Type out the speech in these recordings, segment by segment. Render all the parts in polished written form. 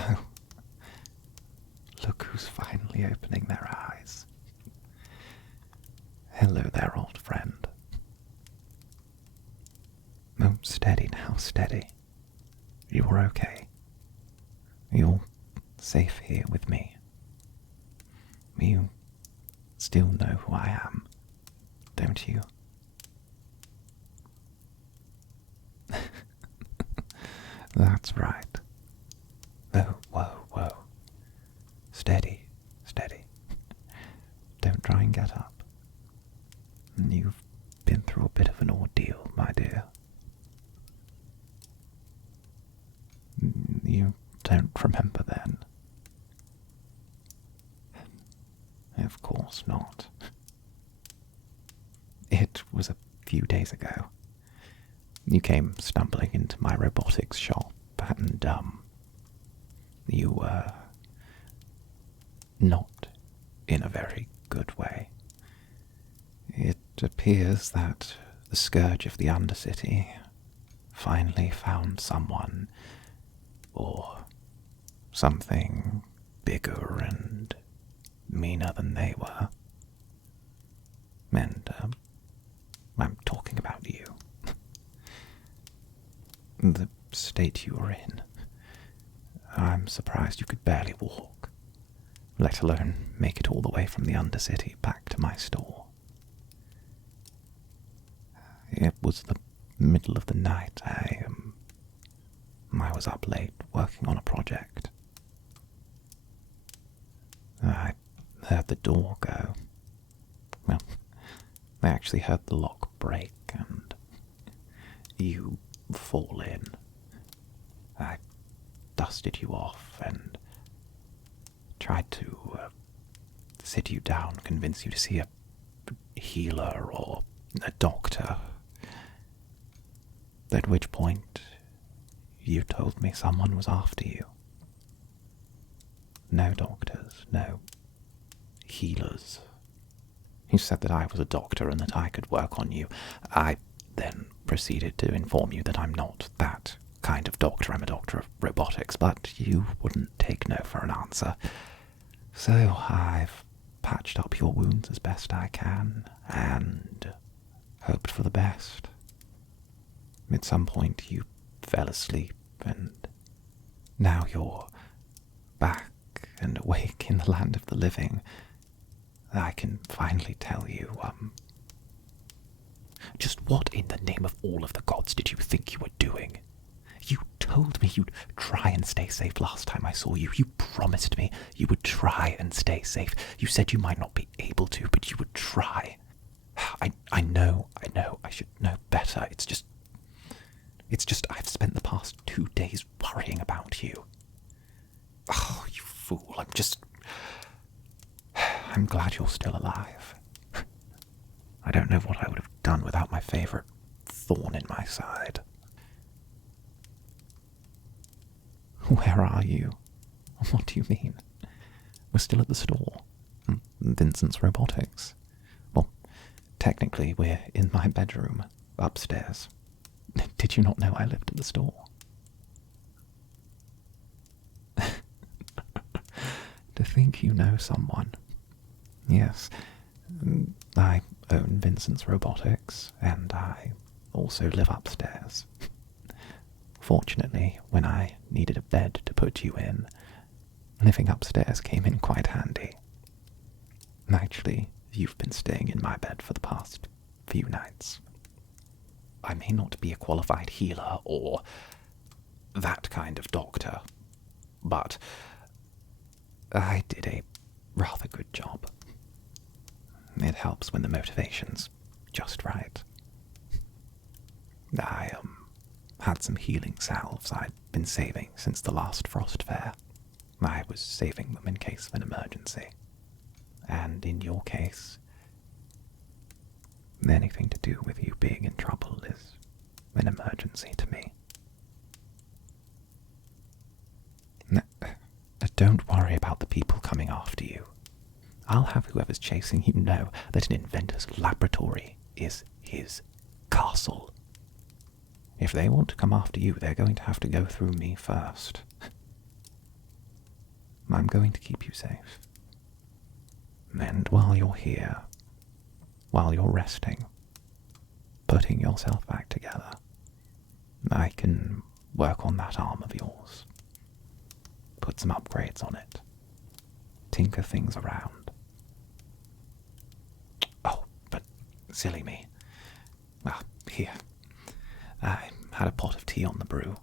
Oh, look who's finally opening their eyes. Hello there, old friend. Oh, steady now, steady. You're okay. You're safe here with me. You still know who I am, don't you? That's right. Oh, whoa, whoa. Steady, steady. Don't try and get up. You've been through a bit of an ordeal, my dear. You don't remember then? Of course not. It was a few days ago. You came stumbling into my robotics shop, and, you were not in a very good way. It appears that the scourge of the Undercity finally found someone, or something bigger and meaner than they were. And, I'm talking about you. The state you were in. I'm surprised you could barely walk, let alone make it all the way from the Undercity back to my store. It was the middle of the night. I was up late working on a project. I heard the door go. Well, I actually heard the lock break and you fall in. I dusted you off and tried to sit you down, convince you to see a healer or a doctor. At which point, you told me someone was after you. No doctors, no healers. You said that I was a doctor and that I could work on you. I then proceeded to inform you that I'm not that kind of doctor. I'm a doctor of robotics, but you wouldn't take no for an answer. So I've patched up your wounds as best I can and hoped for the best. At some point you fell asleep and now you're back and awake in the land of the living. I can finally tell you, just what in the name of all of the gods did you think you were doing? You told me you'd try and stay safe last time I saw you. You promised me you would try and stay safe. You said you might not be able to, but you would try. I know, I should know better. It's just I've spent the past 2 days worrying about you. Oh, you fool, I'm glad you're still alive. I don't know what I would have done without my favourite thorn in my side. Where are you? What do you mean? We're still at the store. Vincent's Robotics. Well, technically we're in my bedroom, upstairs. Did you not know I lived at the store? To think you know someone. Yes, I own Vincent's Robotics, and I also live upstairs. Fortunately, when I needed a bed to put you in, living upstairs came in quite handy. Actually, you've been staying in my bed for the past few nights. I may not be a qualified healer or that kind of doctor, but I did a rather good job. It helps when the motivation's just right. I had some healing salves I'd been saving since the last Frost Fair. I was saving them in case of an emergency. And in your case, anything to do with you being in trouble is an emergency to me. Don't worry about the people coming after you. I'll have whoever's chasing you know that an inventor's laboratory is his castle. If they want to come after you, they're going to have to go through me first. I'm going to keep you safe. And while you're here, while you're resting, putting yourself back together, I can work on that arm of yours. Put some upgrades on it. Tinker things around. Oh, but silly me. Well, here. I had a pot of tea on the brew.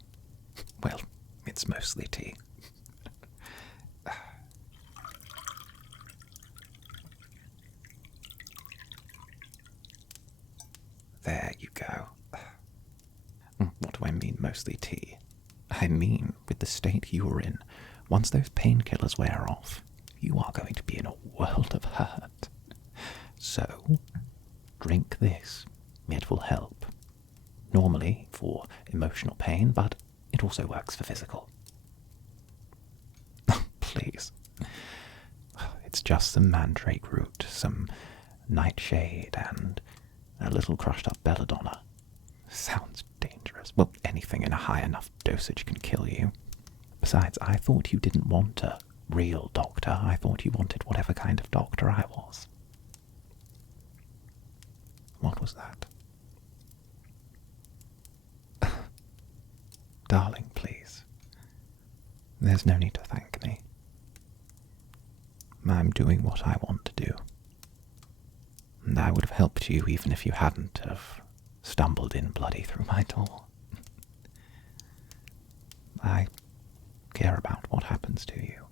Well, it's mostly tea. There you go. What do I mean, mostly tea? I mean, with the state you were in, once those painkillers wear off, you are going to be in a world of hurt. So, drink this. It will help. Normally for emotional pain, but it also works for physical. Please. It's just some mandrake root, some nightshade, and a little crushed up belladonna. Sounds dangerous. Well, anything in a high enough dosage can kill you. Besides, I thought you didn't want a real doctor. I thought you wanted whatever kind of doctor I was. What was that? Darling, please. There's no need to thank me. I'm doing what I want to do. And I would have helped you even if you hadn't have stumbled in bloody through my door. I care about what happens to you.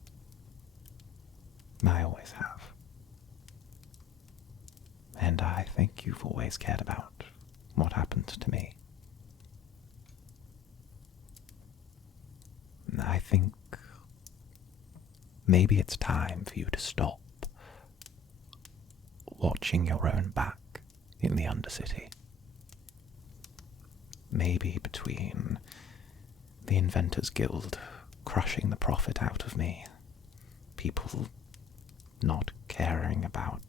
I always have. And I think you've always cared about what happens to me. I think maybe it's time for you to stop watching your own back in the Undercity. Maybe between the Inventors Guild crushing the profit out of me, people not caring about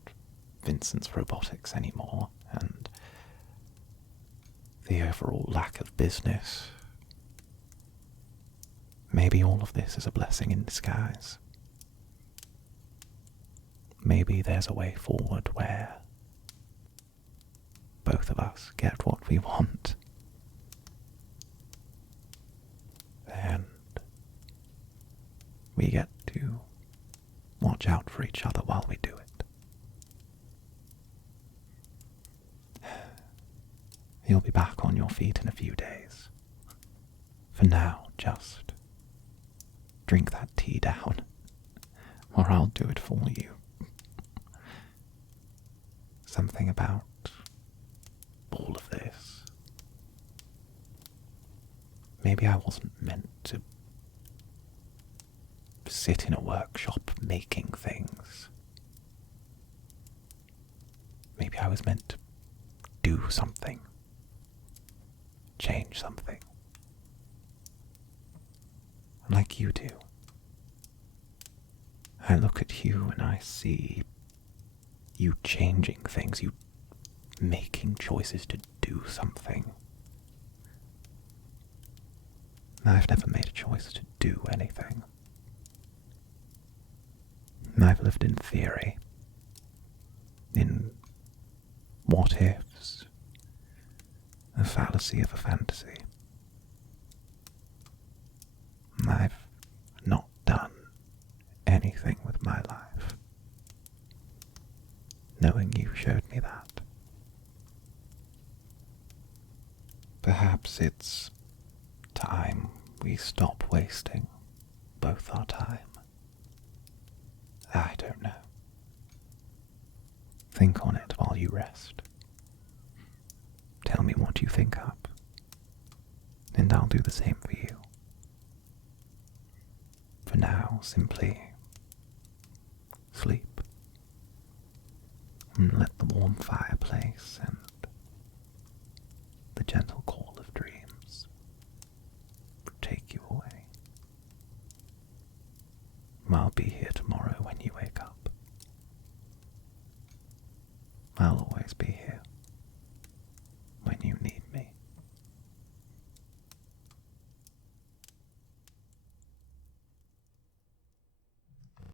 Vincent's robotics anymore, and the overall lack of business. Maybe all of this is a blessing in disguise. Maybe there's a way forward where both of us get what we want. And we get to watch out for each other while we do it. You'll be back on your feet in a few days. For now, just drink that tea down, or I'll do it for you. Something about all of this. Maybe I wasn't meant to sit in a workshop making things. Maybe I was meant to do something. Change something. Like you do. I look at you and I see you changing things, you making choices to do something. I've never made a choice to do anything. I've lived in theory, in what-ifs, a fallacy of a fantasy. I've not done anything with my life. Knowing you showed me that. Perhaps it's time we stop wasting both our time. I don't know. Think on it while you rest. Tell me what you think up, and I'll do the same for you. For now, simply sleep, and let the warm fireplace and the gentle call of dreams take you away. I'll be here tomorrow.